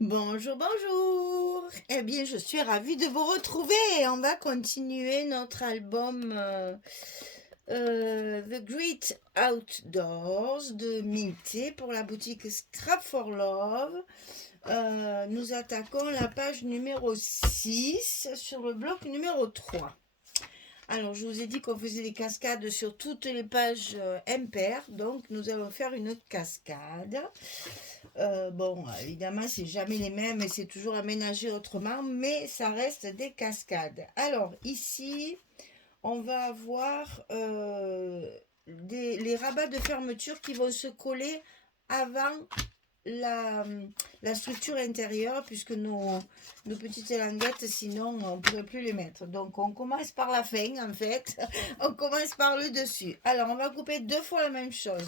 Bonjour, bonjour. Eh bien, je suis ravie de vous retrouver. On va continuer notre album The Great Outdoors de Minté pour la boutique Scrap for Love. Nous attaquons la page numéro 6 sur le bloc numéro 3. Alors, je vous ai dit qu'on faisait des cascades sur toutes les pages impaires, donc nous allons faire une cascade. Bon, évidemment, c'est jamais les mêmes et c'est toujours aménagé autrement, mais ça reste des cascades. Alors, ici, on va avoir les rabats de fermeture qui vont se coller avant la, la structure intérieure, puisque nos petites languettes, sinon, on ne pourrait plus les mettre. Donc, on commence par la fin, en fait. On commence par le dessus. Alors, on va couper deux fois la même chose.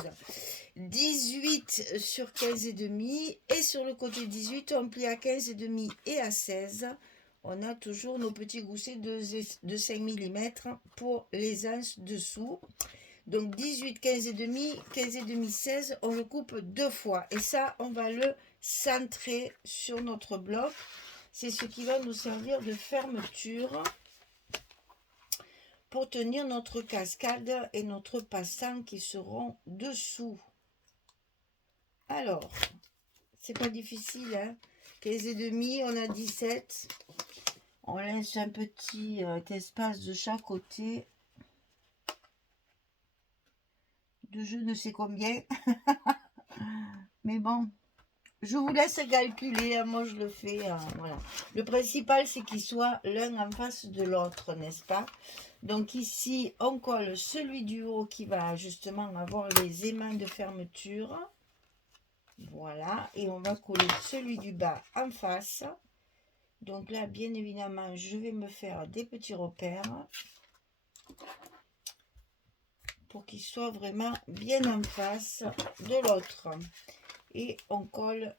18 sur 15 et demi, et sur le côté 18 on plie à 15 et demi et à 16. On a toujours nos petits goussets de 5 mm pour les anses dessous. Donc 18, 15 et demi, 15 et demi, 16, on le coupe deux fois. Et ça, on va le centrer sur notre bloc. C'est ce qui va nous servir de fermeture pour tenir notre cascade et notre passant qui seront dessous. Alors, c'est pas difficile, hein. 15 et demi, on a 17. On laisse un petit espace de chaque côté. De je ne sais combien. Mais bon, je vous laisse calculer, hein, moi je le fais. Voilà. Le principal, c'est qu'ils soient l'un en face de l'autre, n'est-ce pas? Donc ici, on colle celui du haut qui va justement avoir les aimants de fermeture. Voilà, et on va coller celui du bas en face. Donc là, bien évidemment, je vais me faire des petits repères pour qu'il soit vraiment bien en face de l'autre. Et on colle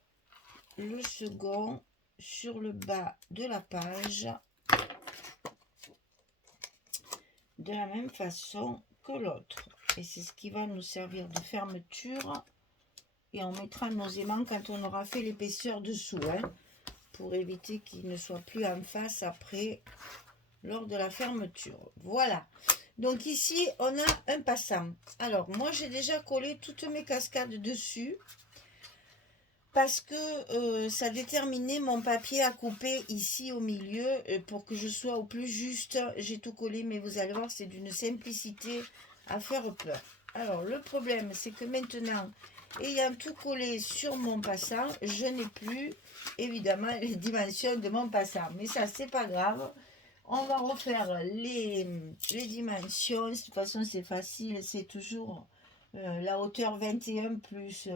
le second sur le bas de la page de la même façon que l'autre. Et c'est ce qui va nous servir de fermeture. Et on mettra nos aimants quand on aura fait l'épaisseur dessous, hein, pour éviter qu'il ne soit plus en face après lors de la fermeture. Voilà. Donc ici, on a un passant. Alors, moi, j'ai déjà collé toutes mes cascades dessus parce que ça déterminait mon papier à couper ici au milieu pour que je sois au plus juste. J'ai tout collé, mais vous allez voir, c'est d'une simplicité à faire peur. Alors, le problème, c'est que maintenant, ayant tout collé sur mon passant, je n'ai plus, évidemment, les dimensions de mon passant. Mais ça, c'est pas grave. On va refaire les dimensions. De toute façon, c'est facile. C'est toujours la hauteur 21 plus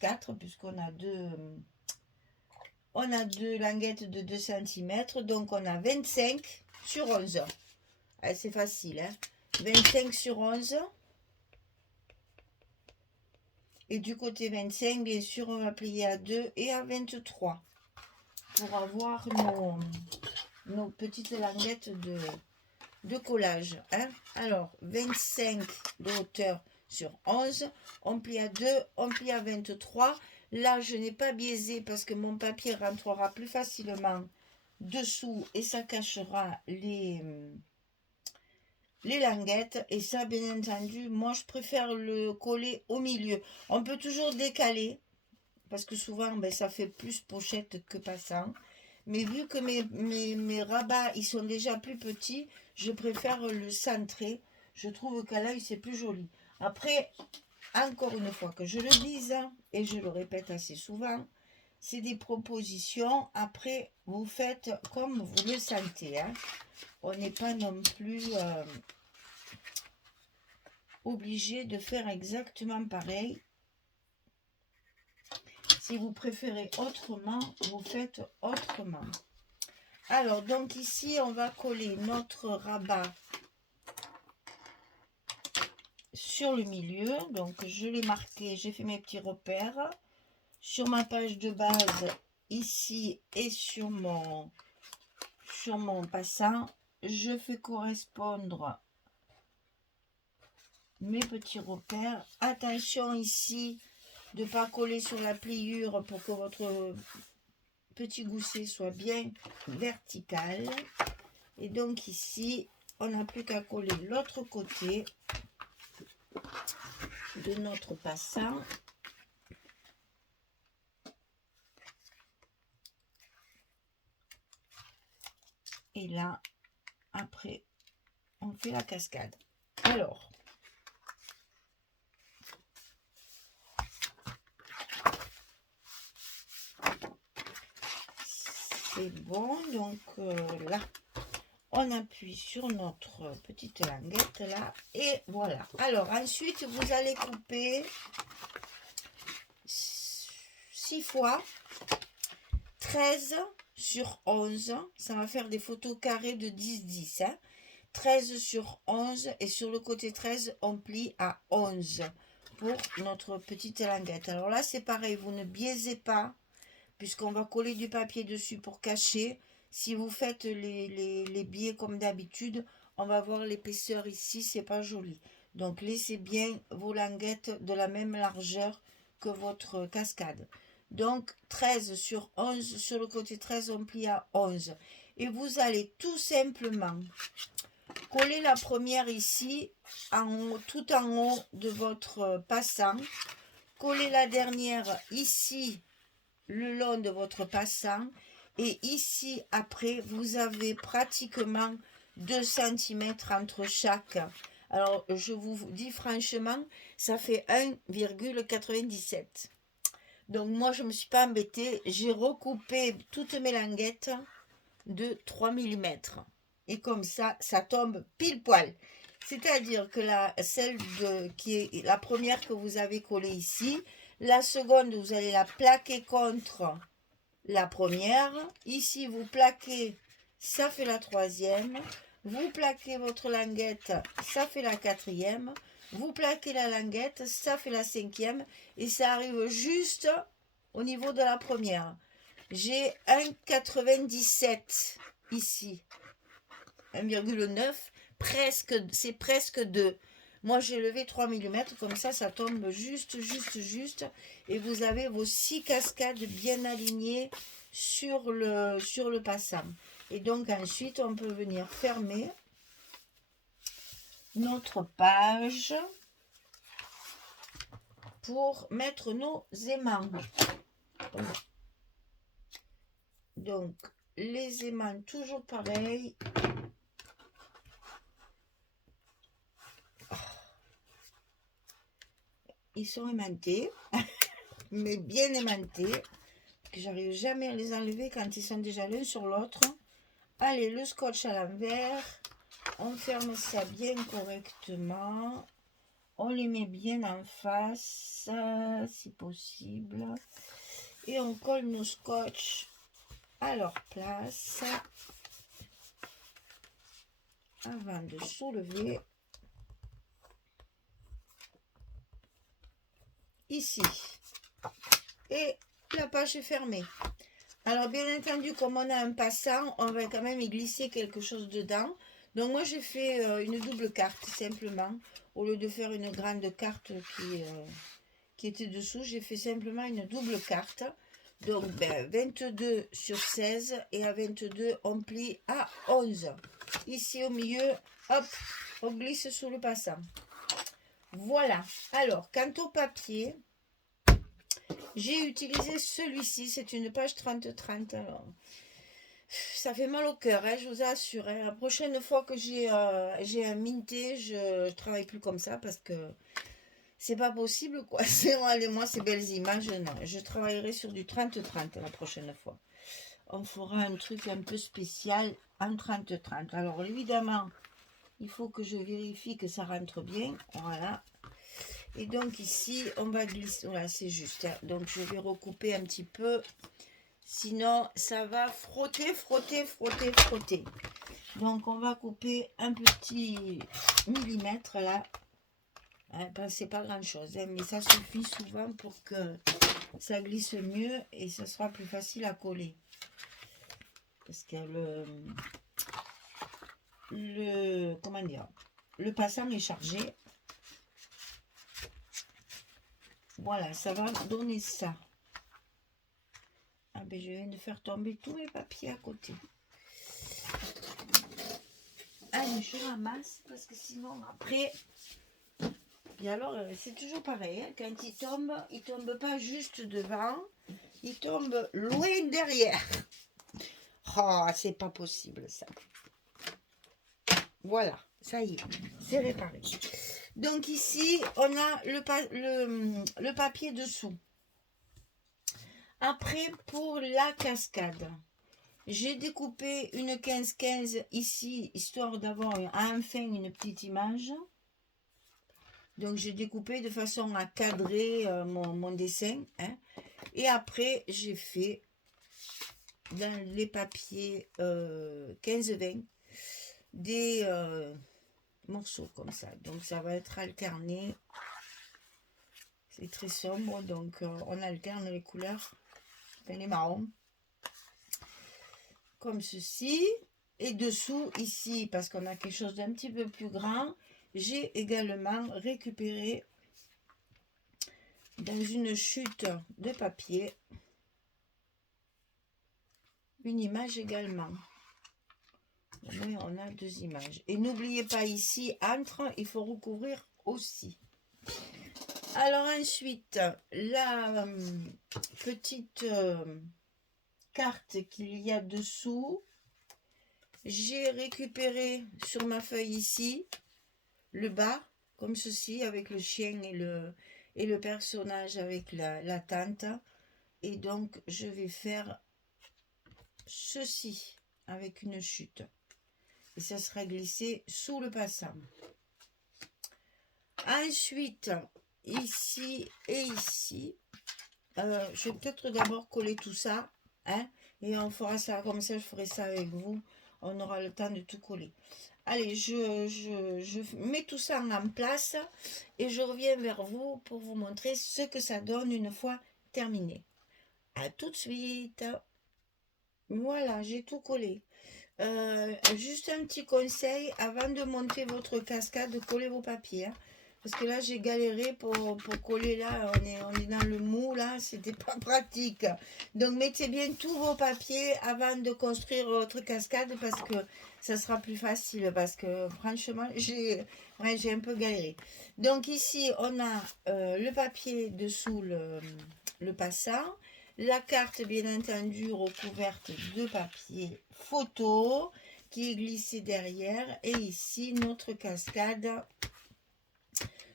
4, puisqu'on a deux languettes de 2 cm. Donc, on a 25 sur 11. Ah, c'est facile, hein? 25 sur 11. Et du côté 25, bien sûr, on va plier à 2 et à 23 pour avoir nos petites languettes de collage, hein. Alors 25 de hauteur sur 11, on plie à 2, on plie à 23. Là, je n'ai pas biaisé parce que mon papier rentrera plus facilement dessous et ça cachera les languettes. Et ça, bien entendu, moi je préfère le coller au milieu. On peut toujours décaler parce que souvent ça fait plus pochette que passant. Mais vu que mes rabats ils sont déjà plus petits, je préfère le centrer. Je trouve qu'à l'œil c'est plus joli. Après, encore une fois que je le dise, et je le répète assez souvent, c'est des propositions. Après, vous faites comme vous le sentez, hein. On n'est pas non plus obligé de faire exactement pareil. Si vous préférez autrement, vous faites autrement. Alors, donc ici, on va coller notre rabat sur le milieu. Donc, je l'ai marqué, j'ai fait mes petits repères. Sur ma page de base, ici, et sur mon passant, je fais correspondre mes petits repères. Attention ici de ne pas coller sur la pliure pour que votre petit gousset soit bien vertical. Et donc ici, on n'a plus qu'à coller l'autre côté de notre passant. Et là, après, on fait la cascade. Alors, c'est bon. Donc là, on appuie sur notre petite languette là. Et voilà. Alors, ensuite, vous allez couper 6 fois 13 sur 11. Ça va faire des photos carrées de 10-10. Hein. 13 sur 11 et sur le côté 13 on plie à 11 pour notre petite languette. Alors là c'est pareil, vous ne biaisez pas puisqu'on va coller du papier dessus pour cacher. Si vous faites les biais comme d'habitude, on va voir l'épaisseur ici, c'est pas joli. Donc laissez bien vos languettes de la même largeur que votre cascade. Donc 13 sur 11, sur le côté 13 on plie à 11 et vous allez tout simplement coller la première ici, en haut, tout en haut de votre passant. Collez la dernière ici, le long de votre passant. Et ici, après, vous avez pratiquement 2 cm entre chaque. Alors, je vous dis franchement, ça fait 1,97. Donc, moi, je ne me suis pas embêtée. J'ai recoupé toutes mes languettes de 3 mm. Et comme ça tombe pile poil. C'est-à-dire que celle qui est la première que vous avez collée ici, la seconde, vous allez la plaquer contre la première. Ici, vous plaquez, ça fait la troisième. Vous plaquez votre languette, ça fait la quatrième. Vous plaquez la languette, ça fait la cinquième. Et ça arrive juste au niveau de la première. J'ai 1,97 ici. 1,9, presque, c'est presque 2. Moi, j'ai levé 3 mm, comme ça tombe juste. Et vous avez vos 6 cascades bien alignées sur le passant. Et donc, ensuite, on peut venir fermer notre page pour mettre nos aimants. Donc, les aimants, toujours pareil. Ils sont aimantés, mais bien aimantés, que j'arrive jamais à les enlever quand ils sont déjà l'un sur l'autre. Allez, le scotch à l'envers, on ferme ça bien correctement, on les met bien en face, si possible, et on colle nos scotch à leur place, avant de soulever. Ici et la page est fermée. Alors bien entendu, comme on a un passant, on va quand même y glisser quelque chose dedans. Donc moi j'ai fait une double carte simplement, au lieu de faire une grande carte qui était dessous, j'ai fait simplement une double carte. Donc 22 sur 16 et à 22 on plie à 11. Ici au milieu, hop, on glisse sous le passant. Voilà. Alors, quant au papier, j'ai utilisé celui-ci. C'est une page 30-30. Alors, ça fait mal au cœur, hein, je vous assure. Hein. La prochaine fois que j'ai un minté, je travaille plus comme ça parce que c'est pas possible, quoi. Moi, ces belles images, non. Je travaillerai sur du 30-30 la prochaine fois. On fera un truc un peu spécial en 30-30. Alors, évidemment, il faut que je vérifie que ça rentre bien. Voilà. Et donc ici, on va glisser. Voilà, c'est juste. Hein. Donc je vais recouper un petit peu. Sinon, ça va frotter. Donc on va couper un petit millimètre là. Hein, c'est pas grand chose. Hein, mais ça suffit souvent pour que ça glisse mieux et ce sera plus facile à coller. Parce que comment dire, le passant est chargé. Voilà, ça va donner ça. Ah ben je viens de faire tomber tous mes papiers à côté. Allez, je ramasse parce que sinon après... Et alors, c'est toujours pareil, hein, quand il tombe pas juste devant, il tombe loin derrière. Oh, c'est pas possible ça. Voilà, ça y est, c'est réparé. Donc ici, on a le papier dessous. Après, pour la cascade, j'ai découpé une 15-15 ici, histoire d'avoir enfin une petite image. Donc, j'ai découpé de façon à cadrer mon dessin. Hein. Et après, j'ai fait dans les papiers 15-20 des morceaux comme ça. Donc, ça va être alterné. C'est très sombre, donc on alterne les couleurs. Enfin, les marrons. Comme ceci. Et dessous, ici, parce qu'on a quelque chose d'un petit peu plus grand, j'ai également récupéré dans une chute de papier une image également. Oui, on a deux images. Et n'oubliez pas ici, entre, il faut recouvrir aussi. Alors ensuite, la petite carte qu'il y a dessous, j'ai récupéré sur ma feuille ici le bas, comme ceci, avec le chien et le personnage avec la tante. Et donc, je vais faire ceci avec une chute. Et ça sera glissé sous le passant. Ensuite, ici et ici, je vais peut-être d'abord coller tout ça. Hein, et on fera ça comme ça, je ferai ça avec vous. On aura le temps de tout coller. Allez, je mets tout ça en place et je reviens vers vous pour vous montrer ce que ça donne une fois terminé. À tout de suite. Voilà, j'ai tout collé. Juste un petit conseil, avant de monter votre cascade, collez vos papiers. Hein, parce que là, j'ai galéré pour coller là. On est dans le mou là, c'était pas pratique. Donc, mettez bien tous vos papiers avant de construire votre cascade parce que ça sera plus facile. Parce que franchement, j'ai un peu galéré. Donc, ici, on a le papier dessous le passant. La carte, bien entendu, recouverte de papier photo qui est glissé derrière. Et ici, notre cascade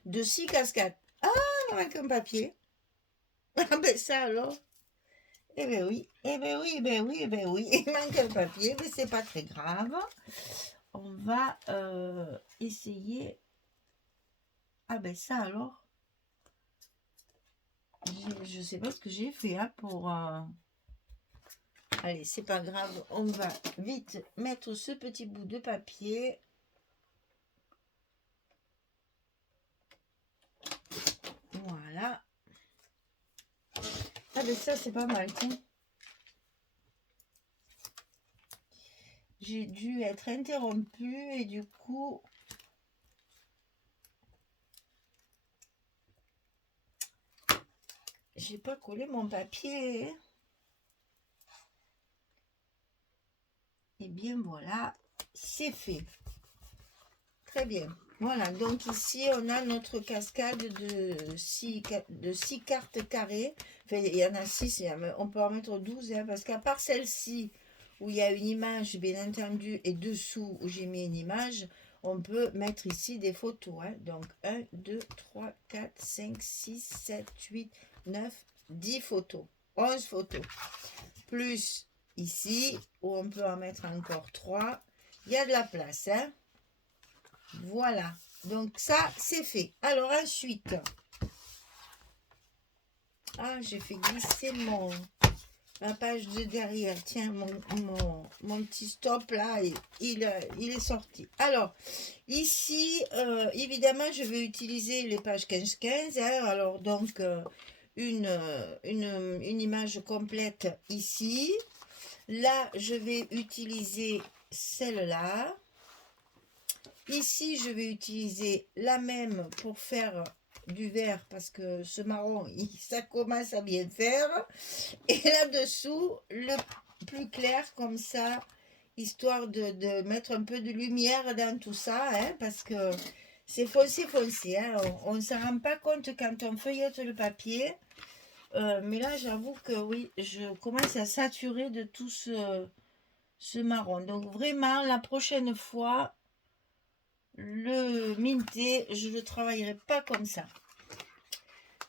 de 6 cascades. Ah, il manque un papier. Ah ben ça alors. Eh ben oui, eh ben oui, eh ben oui, eh ben oui. Il manque un papier, mais c'est pas très grave. On va essayer. Ah ben ça alors. Je sais pas ce que j'ai fait hein, pour... Allez, c'est pas grave, on va vite mettre ce petit bout de papier. Voilà. Ah ben ça c'est pas mal, tiens. J'ai dû être interrompue et du coup... J'ai pas collé mon papier. Et bien voilà, c'est fait. Très bien. Voilà, donc ici on a notre cascade de 6 cartes carrées. Enfin, il y en a 6, on peut en mettre 12, hein, parce qu'à part celle-ci, où il y a une image, bien entendu, et dessous, où j'ai mis une image, on peut mettre ici des photos. Hein. Donc 1, 2, 3, 4, 5, 6, 7, 8, 9, 10 photos. 11 photos. Plus ici, où on peut en mettre encore 3. Il y a de la place, hein. Voilà, donc ça c'est fait. Alors ensuite, j'ai fait glisser la page de derrière. Tiens, mon petit stop là, il est sorti. Alors ici, évidemment, je vais utiliser les pages 15-15. Hein, alors donc une image complète ici. Là, je vais utiliser celle-là. Ici, je vais utiliser la même pour faire du vert parce que ce marron, ça commence à bien faire. Et là-dessous, le plus clair comme ça, histoire de mettre un peu de lumière dans tout ça, hein, parce que c'est foncé, foncé. Hein, on ne s'en rend pas compte quand on feuillette le papier. Mais là, j'avoue que oui, je commence à saturer de tout ce marron. Donc vraiment, la prochaine fois, le minté, je ne le travaillerai pas comme ça.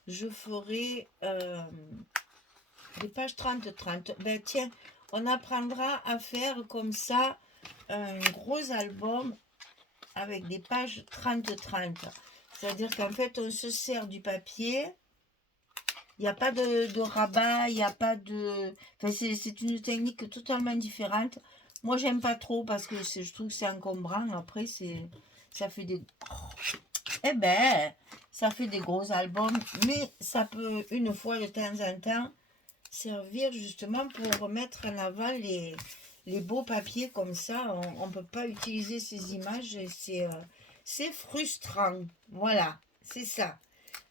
Je ferai des pages 30-30. Ben tiens, on apprendra à faire comme ça un gros album avec des pages 30-30. C'est-à-dire qu'en fait, on se sert du papier. Il n'y a pas de rabat, il n'y a pas de... Enfin, c'est une technique totalement différente. Moi, j'aime pas trop parce que je trouve que c'est encombrant. Après, ça fait des... Eh ben, ça fait des gros albums. Mais ça peut, une fois de temps en temps, servir justement pour mettre en avant les beaux papiers comme ça. On ne peut pas utiliser ces images. Et c'est frustrant. Voilà, c'est ça.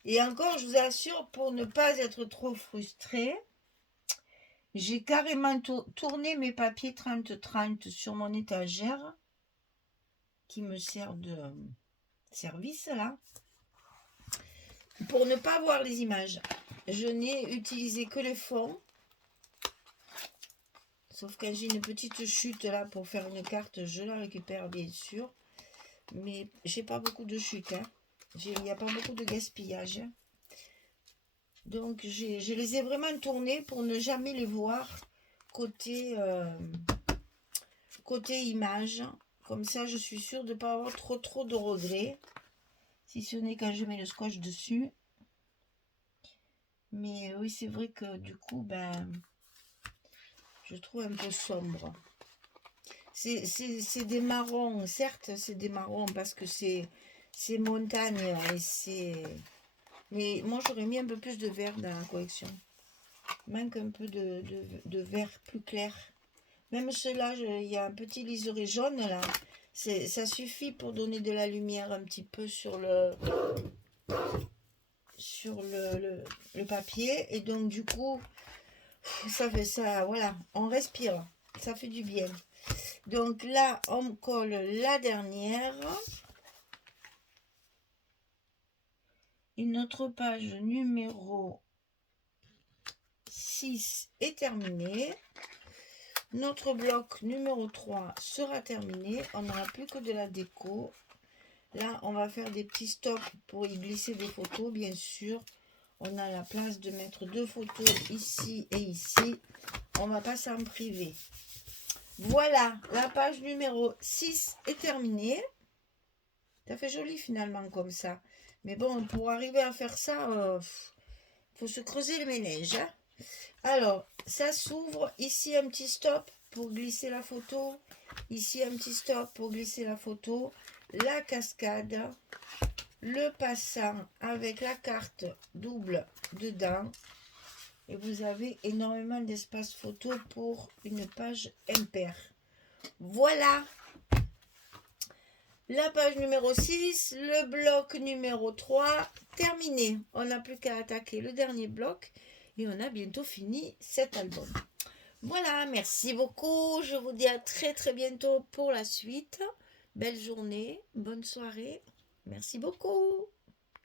Et encore, je vous assure, pour ne pas être trop frustrée, j'ai carrément tourné mes papiers 30-30 sur mon étagère qui me sert de service là, pour ne pas voir les images. Je n'ai utilisé que les fonds, sauf quand j'ai une petite chute là pour faire une carte, je la récupère bien sûr, mais j'ai pas beaucoup de chutes, hein. Il n'y a pas beaucoup de gaspillage. Donc, je les ai vraiment tournés pour ne jamais les voir côté image. Comme ça, je suis sûre de ne pas avoir trop de regrets. Si ce n'est quand je mets le scotch dessus. Mais oui, c'est vrai que du coup, ben, je trouve un peu sombre. C'est des marrons, certes, c'est des marrons parce que c'est montagne et c'est... Mais moi, j'aurais mis un peu plus de vert dans la collection. Il manque un peu de vert plus clair. Même ceux-là, il y a un petit liseré jaune là. Ça suffit pour donner de la lumière un petit peu sur le papier. Et donc du coup, ça fait ça, voilà, on respire. Ça fait du bien. Donc là, on colle la dernière. Et notre page numéro 6 est terminée. Notre bloc numéro 3 sera terminé. On n'aura plus que de la déco. Là, on va faire des petits stops pour y glisser des photos, bien sûr. On a la place de mettre 2 photos ici et ici. On va pas s'en priver. Voilà, la page numéro 6 est terminée. Ça fait joli finalement comme ça. Mais bon, pour arriver à faire ça, faut se creuser les méninges. Hein. Alors, ça s'ouvre. Ici, un petit stop pour glisser la photo. Ici, un petit stop pour glisser la photo. La cascade. Le passant avec la carte double dedans. Et vous avez énormément d'espace photo pour une page impair. Voilà. La page numéro 6, le bloc numéro 3, terminé. On n'a plus qu'à attaquer le dernier bloc et on a bientôt fini cet album. Voilà, merci beaucoup. Je vous dis à très bientôt pour la suite. Belle journée, bonne soirée. Merci beaucoup.